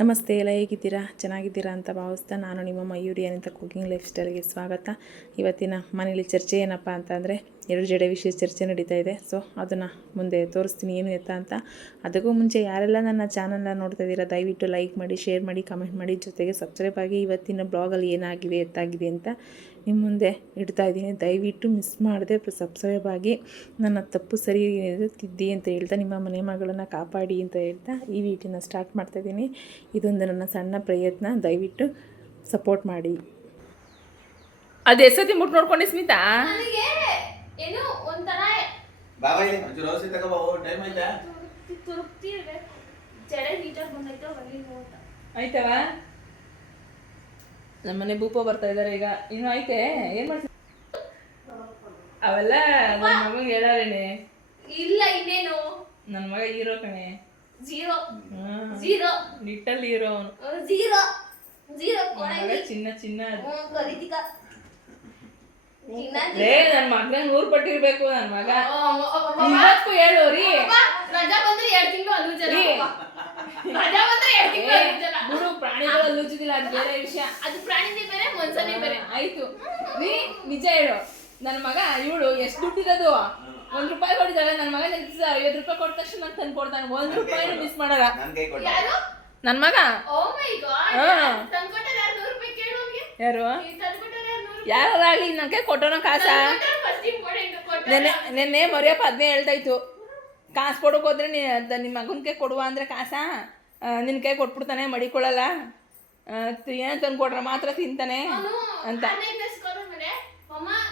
ನಮಸ್ತೆ, ಎಲ್ಲ ಹೇಗಿದ್ದೀರಾ? ಚೆನ್ನಾಗಿದ್ದೀರಾ ಅಂತ ಭಾವಿಸ್ತಾ ನಾನು ನಿಮ್ಮ ಮಯೂರಿ ಅನಿತ ಕುಕಿಂಗ್ ಲೈಫ್ ಸ್ಟೈಲ್ಗೆ ಸ್ವಾಗತ. ಇವತ್ತಿನ ಮನೇಲಿ ಚರ್ಚೆ ಏನಪ್ಪ ಅಂತಂದರೆ 2 ಜಡೆ ವಿಷಯ ಚರ್ಚೆ ನಡೀತಾ ಇದೆ. ಸೊ ಅದನ್ನು ಮುಂದೆ ತೋರಿಸ್ತೀನಿ ಏನು ಎತ್ತ ಅಂತ. ಅದಕ್ಕೂ ಮುಂಚೆ ಯಾರೆಲ್ಲ ನನ್ನ ಚಾನಲ್ನ ನೋಡ್ತಾ ಇದ್ದೀರಾ ದಯವಿಟ್ಟು ಲೈಕ್ ಮಾಡಿ, ಶೇರ್ ಮಾಡಿ, ಕಮೆಂಟ್ ಮಾಡಿ, ಜೊತೆಗೆ ಸಬ್ಸ್ಕ್ರೈಬ್ ಆಗಿ. ಇವತ್ತಿನ ಬ್ಲಾಗಲ್ಲಿ ಏನಾಗಿದೆ ಎತ್ತಾಗಿದೆ ಅಂತ ನಿಮ್ಮ ಮುಂದೆ ಇಡ್ತಾ ಇದ್ದೀನಿ. ದಯವಿಟ್ಟು ಮಿಸ್ ಮಾಡದೆ ಸಬ್ಸ್ಕ್ರೈಬ್ ಆಗಿ ನನ್ನ ತಪ್ಪು ಸರಿ ತಿದ್ದಿ ಅಂತ ಹೇಳ್ತಾ ನಿಮ್ಮ ಮನೆ ಮಗಳನ್ನು ಕಾಪಾಡಿ ಅಂತ ಹೇಳ್ತಾ ಈ ವಿಡಿಯೋನ ಸ್ಟಾರ್ಟ್ ಮಾಡ್ತಾಯಿದ್ದೀನಿ. ಇದೊಂದು ನನ್ನ ಸಣ್ಣ ಪ್ರಯತ್ನ, ದಯವಿಟ್ಟು ಸಪೋರ್ಟ್ ಮಾಡಿ. ಅದು ಎಷ್ಟೊತ್ತಿ ಮುಟ್ಟು ನೋಡ್ಕೊಂಡೆ ಸ್ಮಿತಾ? ನನಗೆ ಏನು ಒಂಥರ ಬಾಬಾ ಇಲ್ಲಿ ಒಂಚೂರು ಔಷಧಿ ತಗೋ ಬಾಬು, ಟೈಮ್ ಆಯ್ತಾ? ತೃಪ್ತಿ ಇರಬೇಕು. ಜಡೆ ನೀಟಾಗಿ ಬಂದೈತೆ ಬರಲಿ ಅಂತ ಆಯ್ತವ? ನಮ್ಮನೆ ಭೂಪ ಬರ್ತಾ ಇದ್ದಾರೆ ಈಗ. ಇನ್ನು ಐತೆ ಏನ್ ಮಾಡ್ತೀವಿ? ಅವೆಲ್ಲ ನನ್ನ ಮಗಂಗೆ ಹೇಳಾರೇನೆ. ಇಲ್ಲ ಇನ್ನೇನು, ನನ್ನ ಮಗ ಹೀರೋ ಕಣೆ. ಜೀರೋ ಜೀರೋ ಲಿಟಲ್ ಹೀರೋ ಅವನು. ಜೀರೋ ಜೀರೋ ಚಿನ್ನ ಚಿನ್ನ ಖರೀದಿಕ ರೇ ನನ್ನ ಮಗನ 100 ಪಟ್ಟಿರ್ಬೇಕು. ನನ್ನ ಮಗ ಇವತ್ತು ಹೇಳು ರೀ, ರಜಾ ಬಂದ್ರೆ 2 ತಿಂಗಳು ಅಲ್ಲೂಜಲ್ಲ. ರಜಾ ಬಂದ್ರೆ 2 ತಿಂಗಳು ಅಲ್ಲೂಜಲ್ಲ. ಬಿಡು, ಪ್ರಾಣಿಗಳು ಅಲ್ಲೂಜುದಿಲ್ಲ, ಅದು ಬೇರೆ ವಿಷಯ. ಅದು ಪ್ರಾಣಿನೇ ಬೇರೆ, ಮನುಷ್ಯನೇ ಬೇರೆ. ಆಯ್ತು ರೀ, ನಿಜ ಹೇಳು. ನನ್ನ ಮಗ ಇವಳು ಎಷ್ಟು ದುಡ್ಡಿರೋದು? 1 ರೂಪಾಯಿ ಕೊಟ್ಟಿದ್ದಾಳೆ. ನನ್ನ ಮಗ 50 ರೂಪಾಯಿ ಕೊಟ್ಟ ತಕ್ಷಣ ನಾನು ತಂದು ಕೊಡ್ತಾನೆ. 1 ರೂಪಾಯಿನೂ ಮಿಸ್ ಮಾಡಲ್ಲ ನನ್ ಕೈ ಕೊಡು. ಯಾರು? ನನ್ನ ಮಗ. ಓ ಮೈ ಗಾಡ್, ತಂದ್ಕೊಟ್ಟಾರ 100 ರೂಪಾಯಿ ಕೇಳು ಅವ್ನಿಗೆ. ಯಾರು? ತಂದ್ಕೊಟ್ಟಾರ 100 ರೂಪಾಯಿ. ಯಾರಾಗ್ಲಿ ನನ್ನ ಕೈ ಕೊಟ್ಟೋನ ಕಾಸ? ಫಸ್ಟ್ ಇಂಪಾರ್ಟೆಂಟ್ ಕೊಟ್ಟಾರ. ನೆನ್ನೆ ಮರಿಯಪ್ಪ ಅದನ್ನೇ ಹೇಳ್ತಾ ಇತ್ತು. ಕಾಸು ಕೊಡೋಕೆ ಹೋದ್ರೆ ನಿಮ್ಮ ಮಗನ ಕೈ ಕೊಡುವ ಅಂದರೆ ಕಾಸ ನಿನ್ನ ಕೈ ಕೊಟ್ಬಿಡ್ತಾನೆ, ಮಡಿಕೊಳ್ಳಲ್ಲ. ಏನು ತಂದು ಕೊಟ್ರೆ ಮಾತ್ರ ತಿಂತಾನೆ ಅಂತ.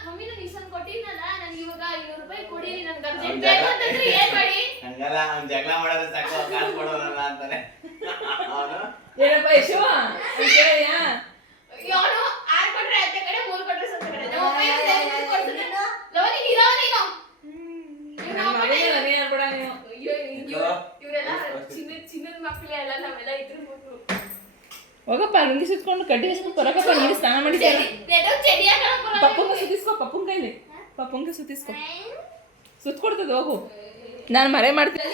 ಮಮ್ಮಿ ನಾನು ಇಷ್ಟೊಂದು ಕೊಟ್ಟಿದ್ನಲ್ಲ, ನನಗೆ ಇವಾಗ 200 ರೂಪಾಯಿ ಕೊಡಿ, ನನಗೆ ಅರ್ಜೆಂಟ್ ಬೇಕು ಅಂತಂದ್ರೆ ಏನ್ ಮಾಡಿ? ಹಂಗಲ್ಲ, ಅವ್ನ್ ಜಗಳ ಮಾಡೋದು ಸಾಕು, ಕಾಸು ಕೊಡೋನಲ್ಲ ಅಂತಾನೆ ಅವನು. ಏನಪ್ಪ ಯಶು ಕೇಳಿಯಾ? ಯಾರು 6 ಕೊಟ್ರೆ ಅತ್ತೆ ಕಡೆ, 3 ಕೊಟ್ರೆ ಸತ್ತ ಕಡೆ. ನಮ್ಮ ಅಪ್ಪ ಏನು ತೆಗೆದು ಕೊಡ್ತಾನೆ? ಲವನಿ ಇರೋ ನೀನು. ನನ್ನ ಮಗನೇ ನನಗೆ ಹೇಳ್ಬೇಡ ನೀನು. ಇವರೆಲ್ಲ ಚಿನ್ನದ ಮಕ್ಕಳೇ ಅಲ್ಲ, ನಾವೆಲ್ಲ ಇದ್ರ ಮಕ್ಕಳು. ಹೋಗಪ್ಪ, ರುಂಗಿ ಸುತ್ಕೊಂಡು ಕಡ್ಡಿ ಸುತ್ಕೊಂಡು ಬರಕಪ್ಪ. ನೀನು ಸ್ನಾನ ಮಾಡಿ ಪಪ್ಪಂಗ ಸುತ್ತಿಸ್ಕೊ. ಪಪ್ಪನ ಕೈಲಿ ಪಪ್ಪಂಗ ಸುತ್ತಿಸ್ಕೊ. ಸುತ್ಕೊಡ್ತದ ಹೋಗು. ನಾನು ಮರೆ ಮಾಡ್ತೀನಿ.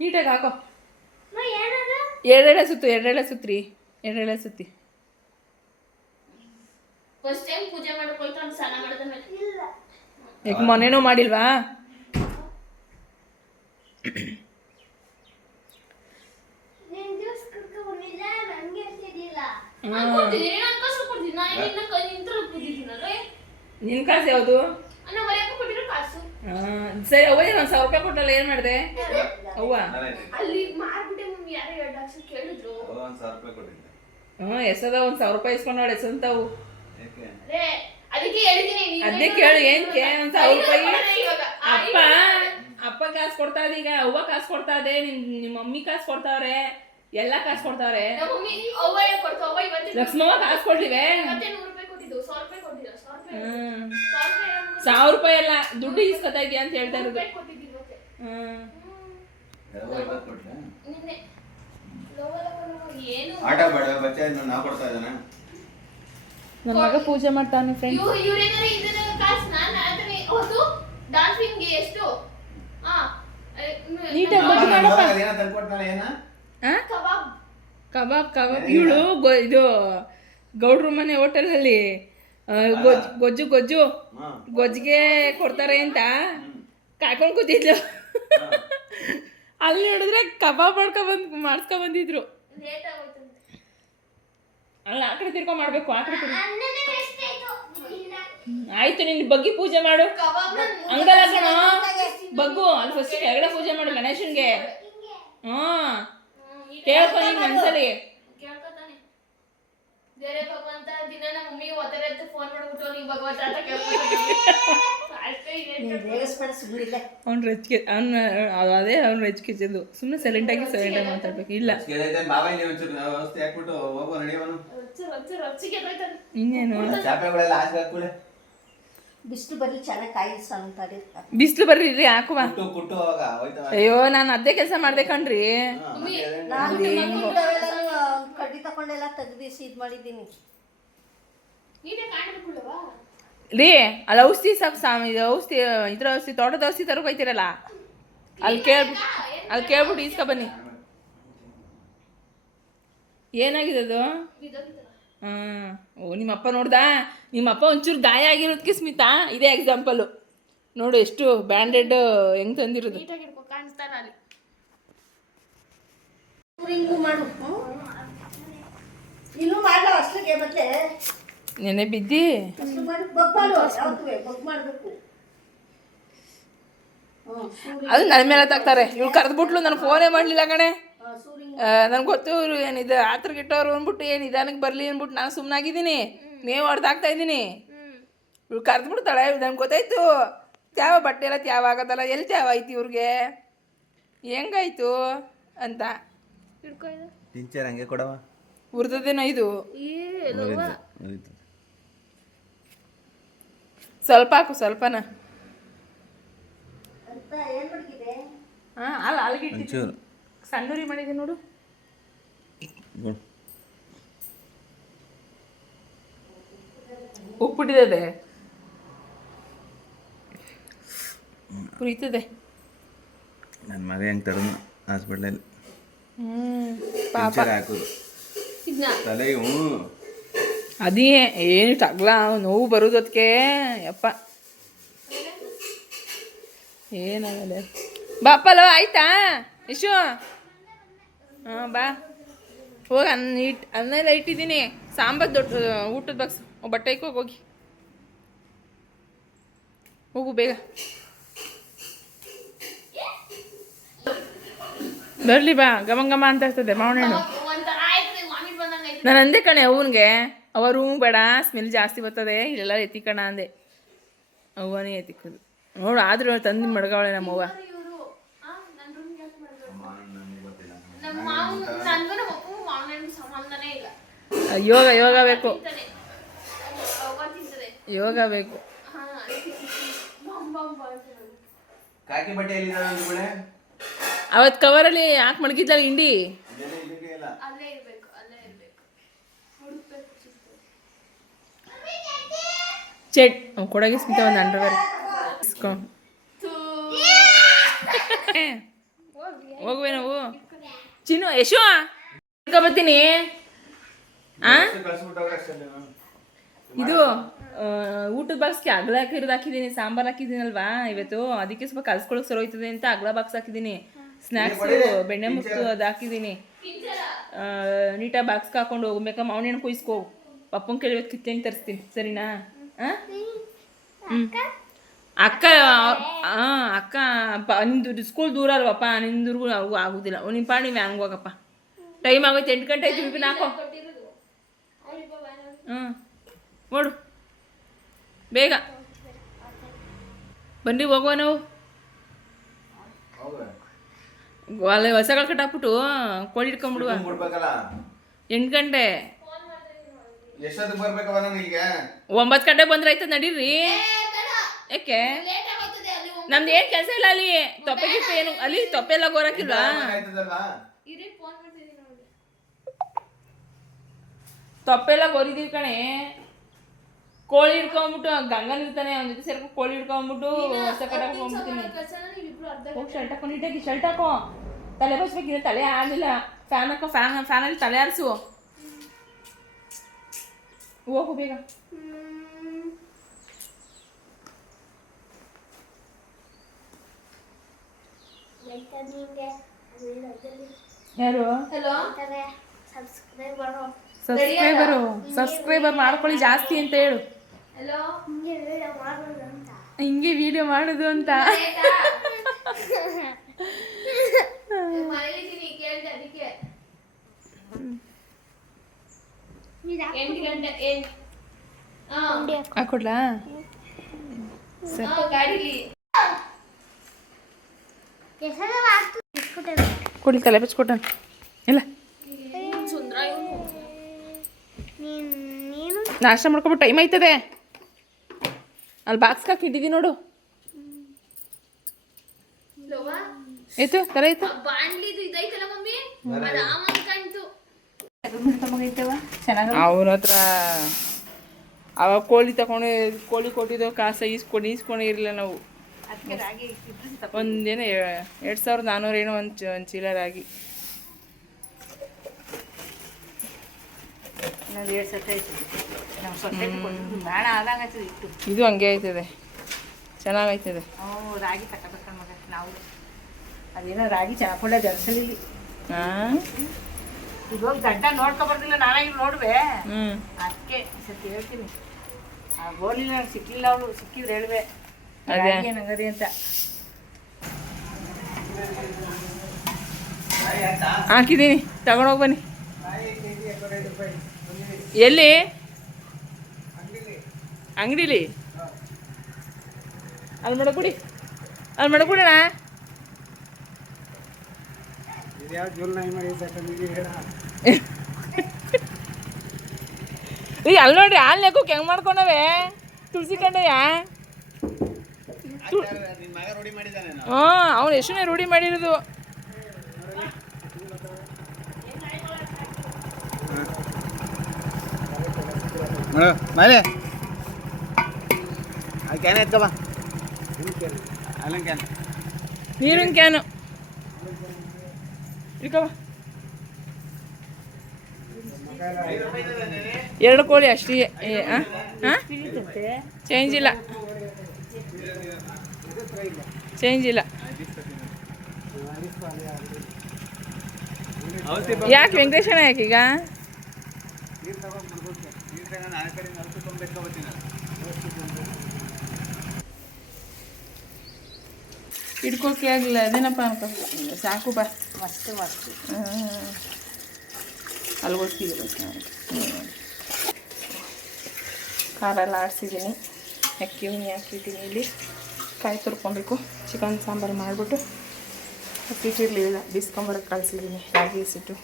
ನೀಟಾಗಿ ಹಾಕೋ. ಎರಡೆಳೆ ಸುತ್ತು, ಎರಡೆಳೆ ಸುತ್ರಿ, ಎರಡೆಳೆ ಸುತ್ತಿ. ಫಸ್ಟ್ ಟೈಮ್ ಪೂಜೆ ಮಾಡ್ಕೊಳ್ತಾ ಸ್ನಾನ ಮಾಡಿದ ಮೇಲೆ ಇಲ್ಲ. ಯಾಕೆ ಮೊನ್ನೆನೂ ಮಾಡಿಲ್ವಾ? ನಿನ್ ಕಾಸು ಯಾವುದು? ಸರಿ, ಅವ್ವ 1,000 ರೂಪಾಯಿ ಕೊಟ್ಟಲ್ಲ, ಏನ್ ಮಾಡಿದೆ ಅವ್ವ? ಅಲ್ಲಿ ಮಾರ್ಬಿಟ್ಟೆ ಮಮ್ಮಿ, ಯಾರೋ 2 ಲಕ್ಷ ಕೇಳಿದ್ರು. $1,000 ಕೊಟ್ಟಿದ್ದೆ. ಎಸದ 1,000 ರೂಪಾಯಿ ಇಸ್ಕೊಂಡವಳೆ ಎಸಂತವು. ಅದಕ್ಕೆ ಹೇಳಿದೀನಿ, ಅದೇ ಕೇಳು. ಏನ್ಕೆ 1,000 ರೂಪಾಯಿ? ಅಪ್ಪ ಕಾಸು ಕೊಡ್ತಾ ಇದೆ, ಈಗ ಅವ್ವ ಕಾಸು ಕೊಡ್ತಾ ಇದೆ, ನಿಮ್ಮ ಮಮ್ಮಿ ಕಾಸು ಕೊಡ್ತಾವ್ರೆ, ಎಲ್ಲ ಕಾಸು ಕೊಡ್ತಾವ್ರೆ. ಲಕ್ಷ್ಮವ್ವ ಕಾಸು ಕೊಡ್ಲಿವೆ? 100 ರೂಪಾಯಿ ಕೊಟ್ಟಿದ್ದು, 100 ರೂಪಾಯಿ ಕೊಟ್ಟಿಲ್ಲ. 1,000 ರೂಪಾಯಿ ಎಲ್ಲ ದುಡ್ಡು ಇಸ್ಕೊತಾ ಇದೆಯಾ ಅಂತ ಹೇಳ್ತಾ ಇರೋದು. ಆಟ ಬೇಡ ಬಚ್ಚ, ನಾ ಕೊಡ್ತಾ ಇದ್ದಾನೆ. ನನ್ನ ಮಗ ಪೂಜೆ ಮಾಡ್ತಾನೆ ಫ್ರೆಂಡ್. ನೀಟಾಗಿ ಬಜ್ಜಿ ಮಾಡಪ್ಪ. ಕಬಾಬ್ ಕಬಾಬ್. ಇವಳು ಇದು ಗೌಡ್ರ ಮನೆ ಹೋಟೆಲಲ್ಲಿ ಗೊಜ್ಜಿಗೆ ಕೊಡ್ತಾರೆ ಅಂತ ಕಾಯ್ಕೊಂಡು ಕೂತಿದ್ಲು. ಅಲ್ಲಿ ನೋಡಿದ್ರೆ ಕಬಾಬ್ ಮಾಡಿಸ್ಕೊ ಬಂದಿದ್ರು. ಅಲ್ಲ, ಆ ಕಡೆ ತಿರ್ಕೊ ಮಾಡ್ಬೇಕು. ಆ ಕಡೆ ಆಯ್ತು, ನಿನ್ ಬಗ್ಗಿ ಪೂಜೆ ಮಾಡು. ಹಂಗಲ್ಲ ಕಣ, ಬಗ್ಗು. ಅಲ್ಲಿ ಫಸ್ಟ್ ಕೆಳಗಡೆ ಪೂಜೆ ಮಾಡು ಗಣೇಶನ್ಗೆ. ಕೇಳ್ಕೊ ನಿನ್ ಮನ್ಸಲ್ಲಿ. ಅವ್ನು ರಚಿಕೆ ಅದೇ ಅವ್ನು ರಚಿಕೆದು. ಸುಮ್ಮನೆ ಸೈಲೆಂಟಾಗಿ ಮಾತಾಡ್ಬೇಕು. ಇಲ್ಲ ಇನ್ನೇನು, ಬಿಸಿಲು ಬರ್ಲಿ ಚೆನ್ನಾಗಿ ಕಾಯಿಸ ಅಂತಾರೆ. ಬಿಸಿಲು ಬರ್ರಿ ಇರ್ರಿ, ಹಾಕುವ. ಅಯ್ಯೋ, ನಾನು ಅದೇ ಕೆಲಸ ಮಾಡ್ದೆ ಕಣ್ರಿ. ಕಡ್ಡಿ ತಕೊಂಡೆಲ್ಲ ತೆಗ್ದಿಸಿ ಇದು ಮಾಡಿದ್ದೀನಿ. ರೀ ಅಲ್ಲಿ ಔಷಧಿ ಇದು ಔಷಧಿ ಇದ್ರ ಔಷಧಿ ತೋಟದ ಔಷಧಿ ತರಕ್ ಹೋಯ್ತಿರಲ್ಲ ಅಲ್ಲಿ ಕೇಳ್ಬಿಟ್ಟು ಈಸ್ಕ ಬನ್ನಿ. ಏನಾಗಿದೆ ಅದು? ಹಾಂ. ಓ ನಿಮ್ಮಪ್ಪ ನೋಡ್ದಾ? ನಿಮ್ಮಪ್ಪ ಒಂಚೂರು ಗಾಯ ಆಗಿರೋದಕ್ಕೆ ಸ್ಮಿತಾ ಇದೇ ಎಕ್ಸಾಂಪಲು. ನೋಡು ಎಷ್ಟು ಬ್ಯಾಂಡೆಡ್ ಹೆಂಗ್ ತಂದಿರೋದು. ಹಿಂಗು ಮಾಡು. ಇನ್ನು ಮಾಡಲ್ಲ ಅಷ್ಟಕ್ಕೆ ಮತ್ತೆ ನೆನೆ ಬಿದ್ದಿ ಅಷ್ಟು ಮಾಡಿ ಬಗ್ ಮಾಡು. ಯಾವತ್ತೂ ಬಗ್ ಮಾಡಬೇಕು. ಅದು ನನ್ನ ಮೇಲೆ ತಾಕ್ತಾರೆ. ಇವ್ಳು ಕರೆದ್ಬಿಟ್ಲು, ನಾನು ಫೋನೇ ಮಾಡಲಿಲ್ಲ ಕಣೆ. ನನಗೆ ಗೊತ್ತು ಇವರು ಏನಿದೆ ಆತ್ರಗಿಟ್ಟವ್ರು ಅಂದ್ಬಿಟ್ಟು ಏನು ನಿಧಾನಕ್ಕೆ ಬರಲಿ ಅಂದ್ಬಿಟ್ಟು ನಾನು ಸುಮ್ಮನಾಗಿದ್ದೀನಿ. ಮೇವು ಹೊಡೆದಾಕ್ತಾ ಇದ್ದೀನಿ. ಇವ್ಳು ಕರೆದ್ಬಿಡ್ತಾಳೆ. ನನಗೆ ಗೊತ್ತಾಯ್ತು ತ್ಯಾವ ಬಟ್ಟೆ ಎಲ್ಲ ತ್ಯಾವ ಆಗೋದಲ್ಲ. ಎಲ್ಲಿ ತ್ಯಾವ ಆಯ್ತು ಇವ್ರಿಗೆ, ಹೆಂಗಾಯ್ತು ಅಂತ. ಟಿಂಚರ್ ಹಂಗೆ ಕೊಡವ. ಉರ್ದದೇನೋ ಇದು. ಸ್ವಲ್ಪ ಹಾಕು, ಸ್ವಲ್ಪನ. ಹಾಂ ಅಲ್ಲ ಅಲ್ಲಿಗೆ ಸಣ್ಣೂರಿ ಮಾಡಿದೆ ನೋಡು. ಉಪ್ಪಿಟ್ಟಿದೆ, ಕುರಿತದೆ. ನನ್ನ ಮಗ ಹೆಂಗೆ ತಡ ಹಾಸ್ಪಿಟ್ಲಲ್ಲಿ ಪಾಪ ಹಾಕೋದು ತಲೆಗೆ. ಅದೇ ಏನು ತಗ್ಲ ನೋವು ಬರೋದು ಅದಕ್ಕೆ. ಯಪ್ಪ ಏನಾಗಲ್ಲ. ಬಾಪಲೋ ಆಯ್ತಾ ಯಶು? ಹಾಂ ಬಾ ಹೋಗಿ. ಅನ್ನೆಲ್ಲ ಇಟ್ಟಿದ್ದೀನಿ. ಸಾಂಬಾರು ದೊಡ್ಡ ಊಟದ ಬಾಕ್ಸ್ ಬಟ್ಟೆ ಇಕ್ಕೋಗಿ ಹೋಗಿ ಹೋಗು ಬೇಗ. ಬರಲಿ ಬಾ. ಘಮ ಘಮ ಅಂತ ಇರ್ತದೆ ಮಾವಿನ ಹಣ್ಣು. ನಾನು ಅಂದೆ ಕಣೆ ಅವನಿಗೆ, ಅವ ರೂಮ್ ಬೇಡ ಸ್ಮೆಲ್ ಜಾಸ್ತಿ ಬರ್ತದೆ ಇಲ್ಲೆಲ್ಲ ಎತ್ತಿಕಣ ಅಂದೆ. ಅವನೇ ಎತ್ತಿಕೋದು ನೋಡು. ಆದ್ರೂ ತಂದು ಮಡ್ಗವಳೆ ನಮ್ಮವ್ವ. ಯೋಗ ಯೋಗ ಬೇಕು, ಯೋಗ ಬೇಕು. ಕಾಕಿ ಬಟ್ಟೆ ಅವತ್ತು ಕವರಲ್ಲಿ ಹಾಕಿ ಮಡಗಿದ್ದಲ್ಲ ಹಿಂಡಿ. ಚೆಟ್ ಕೊಡಗೆ ಸ್ಮಿತ ಒಂದು ಅಂಡರ್ವೇರ್ ಇಸ್ಕೊ. ಹೋಗುವೆ ನಾವು ಚಿನ್ನು. ಯಶು ಬರ್ತೀನಿ. ಇದು ಊಟದ ಬಾಕ್ಸ್ಗೆ ಅಗಲ ಹಾಕಿದ್ದೀನಿ. ಸಾಂಬಾರು ಹಾಕಿದ್ದೀನಲ್ವಾ ಇವತ್ತು, ಅದಕ್ಕೆ ಸ್ವಲ್ಪ ಕಲ್ಸ್ಕೊಳಕ್ಕೆ ಸರಿ ಹೋಯ್ತದೆ ಅಂತ ಅಗಲ ಬಾಕ್ಸ್ ಹಾಕಿದ್ದೀನಿ. ಸ್ನ್ಯಾಕ್ಸು ಬೆಣ್ಣೆ ಮುತ್ತು ಅದು ಹಾಕಿದ್ದೀನಿ. ನೀಟಾಗಿ ಬಾಕ್ಸ್ಗೆ ಹಾಕೊಂಡು ಹೋಗ್ಬೇಕಾ. ಮಾವಿನ ಹಣ್ಣು ಕುಯ್ಸ್ಕೋ. ಪಪ್ಪನ ಕೇಳಿ ಇವತ್ತು ಕಿತ್ತಂಗೆ ತರಿಸ್ತೀನಿ, ಸರಿನಾ? ಹಾಂ ಅಕ್ಕ. ಹಾಂ ಅಕ್ಕ ನಿಂದು ಸ್ಕೂಲ್ ದೂರ ಅಲ್ವಪ್ಪ, ನಿಂದುರ್ಗು ಅವ್ರಿಗೂ ಆಗೋದಿಲ್ಲ. ನಿಮ್ಮ ಪಾಡಿ ನೀವು ಹಂಗೆ ಹೋಗಪ್ಪ. ಟೈಮ್ ಆಗೋಯ್ತು, 8 ಗಂಟೆ ಆಯ್ತು. ಬಿಪಿನ ಹಾಕೋ. ನೋಡು ಬೇಗ ಬನ್ನಿ ಹೋಗುವ ನಾವು. ಅಲ್ಲಿ ಹೊಸಗಳು ಕಟ್ಟಾಕ್ಬಿಟ್ಟು ಕೋಳಿ ಇಟ್ಕೊಂಡ್ಬಿಡುವ. 8 ಗಂಟೆ 9 ಗಂಟೆ ಬಂದ್ರೆ ಆಯ್ತದ. ನಡೀರಿ. ಯಾಕೆ ನಮ್ದು ಏನು ಕೆಲಸ ಇಲ್ಲ ಅಲ್ಲಿ. ತೊಪ್ಪೆ ಗಿಪ್ಪೆ ಏನು ಅಲ್ಲಿ ತೊಪ್ಪೆ ಎಲ್ಲ ಗೋರಾಕಿಲ್ವಾ? ತೊಪ್ಪೆಲ್ಲ ಗೋರಿದೀವಿ ಕಣೆ. ಕೋಳಿ ಹಿಡ್ಕೊಂಡ್ಬಿಟ್ಟು ಗಂಗನ್ ಇರ್ತಾನೆ, ಅವನ ಜೊತೆ ಸೇರ್ಕೊಂಡು ಕೋಳಿ ಹಿಡ್ಕೊಂಡ್ಬಿಟ್ಟು ಹೊಸ ಕಟ್ಟಾಕ್ ಹೋಗ್ಬಿಡ್ತೀನಿ. ಹೋಗಿ ಶರ್ಟ್ ಹಾಕೋ, ನೀಟಾಗಿ ಶರ್ಟ್ ಹಾಕೋ. ತಲೆ ಬಚ್ಬೇಕಿಲ್ಲ, ತಲೆ ಆಗಲಿಲ್ಲ. ಫ್ಯಾನ್ ಹಾಕೋ, ಫ್ಯಾನಲ್ಲಿ ತಲೆ ಆರಿಸು. ಹೋಗು ಬೇಗ. ಯಾರು? ಸಬ್ಸ್ಕ್ರೈಬರ್ ಮಾಡ್ಕೊಳ್ಳಿ ಜಾಸ್ತಿ ಅಂತ ಹೇಳು. ಹಿಂಗೆ ವಿಡಿಯೋ ಮಾಡೋದು ಅಂತ. ಹಾಕೊಡ್ಲಾ? ಕೊಡಿ, ತಲೆ ಬೆಚ್ಕೊಟ್ಟ ಇಲ್ಲ. ನಾಷ್ಟ ಮಾಡ್ಕೊಬಿಟ್ಟು ಟೈಮ್ ಆಯ್ತದೆ. ಅಲ್ಲಿ ಬಾಕ್ಸ್ ಹಾಕಿಟ್ಟಿದ್ದೀನಿ ನೋಡು. ಆಯ್ತು ತರ ಆಯ್ತು. ಅವ್ರ ಹತ್ರ ಅವಾಗ ಕೋಳಿ ತಗೊಂಡು ಕೋಳಿ ಕೊಟ್ಟಿದ್ದೋ ಕಾಸು ಈಸ್ಕೊಂಡು ಇರಲಿಲ್ಲ ನಾವು. ಅದಕ್ಕೆ ರಾಗಿ ಇಟ್ಟಿದ್ದು ಒಂದೇನೋ 2400 ಏನೋ ಒಂದು ಚೀಲ ರಾಗಿ. ನಾವು 2 ಸತಿ ಆಯ್ತು ನಾವು ಸೊಸೈಟಿ ಕೊಟ್ಟು ಬೇಡ ಆದಾಗ ಆಯ್ತದೆ ಇಟ್ಟು. ಇದು ಹಂಗೆ ಆಯ್ತದೆ, ಚೆನ್ನಾಗೈತದೆ. ರಾಗಿ ತಗೋಬೇಕಂತ ಮಗ ನಾವು. ಅದೇನೋ ರಾಗಿ ಚೆನ್ನಾಗಿ ಜರ್ಸಲಿಲ್ಲಿ. ಹಾಂ ಇವಾಗ ಗಡ್ಡ ನೋಡ್ಕೊಬರ್ದಿಲ್ಲ, ನಾನಾಗಿ ನೋಡುವೆ. ಹ್ಞೂ ಅದಕ್ಕೆ ಸತಿ ಹೇಳ್ತೀನಿ. ಆ ಗೋಲಿಲ್ಲ ನಂಗೆ ಸಿಕ್ಲಿಲ್ಲ, ಅವಳು ಸಿಕ್ಕಿದ್ರೆ ಹೇಳುವೆ ಅದೇ. ನಂಗದೆ ಅಂತ. ಹಾಕಿದ್ದೀನಿ, ತಗೊಂಡೋಗಿ ಬನ್ನಿ. ಎಲ್ಲಿ? ಅಂಗಡಿಲಿ ಅಲ್ಲಿ ಮಾಡಕೊಡಿ, ಅಲ್ಲಿ ಮಾಡಕೊಡೋಣ. ಈಗ ಅಲ್ಲಿ ನೋಡ್ರಿ, ಹಾಲು ನೆಕೋಕೆ ಹೆಂಗೆ ಮಾಡ್ಕೊಂಡವೆ ತುಳಸಿ ಕಂಡಯ್ಯ. ನಿನ್ ಮಗ ರೂಢಿ ಮಾಡಿದಾನೆ. ಹ್ಞೂ, ಅವ್ನು ಎಷ್ಟನೇ ರೂಢಿ ಮಾಡಿರೋದು. ಮೇಲೆ ಆ ಕ್ಯಾನ್ ಎತ್ಕೊ ಬಾ. ಅಲ್ಲಿನ ಕ್ಯಾನ್ ನೀರಿನ ಕ್ಯಾನು ಇಟ್ಕೋ. 2 ಕೋಳಿ ಅಷ್ಟೇ. ಹಾಂ ಚೇಂಜ್ ಇಲ್ಲ, ಚೇಂಜ್ ಇಲ್ಲ. ಯಾಕೆ ವೆಂಕಟೇಶಣ್ಣ ಯಾಕೀಗ? ಹಿಡ್ಕೋಕೆ ಆಗಲಿಲ್ಲ, ಅದೇನಪ್ಪ ಅನ್ಕೊ. ಸಾಕು ಬಾ, ಮಸ್ತ್ ಮಸ್ತ್. ಅಲ್ಲಿ ಗೊತ್ತಿಲ್ಲ. ಖಾರ ಎಲ್ಲ ಆಡಿಸಿದ್ದೀನಿ, ಅಕ್ಕಿ ಉಣ್ಣಿ ಹಾಕಿದ್ದೀನಿ. ಇಲ್ಲಿ ಕಾಯಿ ತುರ್ಕೊಬೇಕು. ಚಿಕನ್ ಸಾಂಬಾರು ಮಾಡಿಬಿಟ್ಟು ಇಟ್ಟಿರಲಿಲ್ಲ, ಬಿಸ್ಕೊಂಬರಕ್ಕೆ ಕಳಿಸಿದ್ದೀನಿ. ರಾಗಿ ಹಸಿಟ್ಟು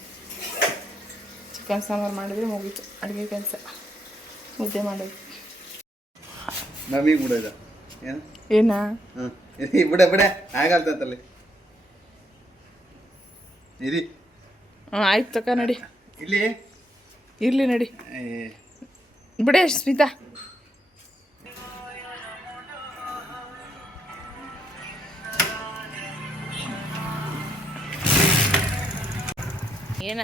ಚಿಕನ್ ಸಾಂಬಾರು ಮಾಡಿದ್ರೆ ಮುಗೀತು ಅಡುಗೆ ಕೆಲಸ. ಮುದ್ದೆ ಮಾಡೋದು. ನಮಗೆ ಬಿಡೋದ ಏನು ಏನಾ? ಹಾಂ ಬಿಡ ಆಗಲ್ತಲ್ಲಿ ಇರಿ. ಹಾಂ ಆಯ್ತು ತಕ, ನಡಿ. ಇಲ್ಲಿ ಇರಲಿ ನಡಿ, ಬಿಡೆ ಸ್ಮಿತಾ. ಏನ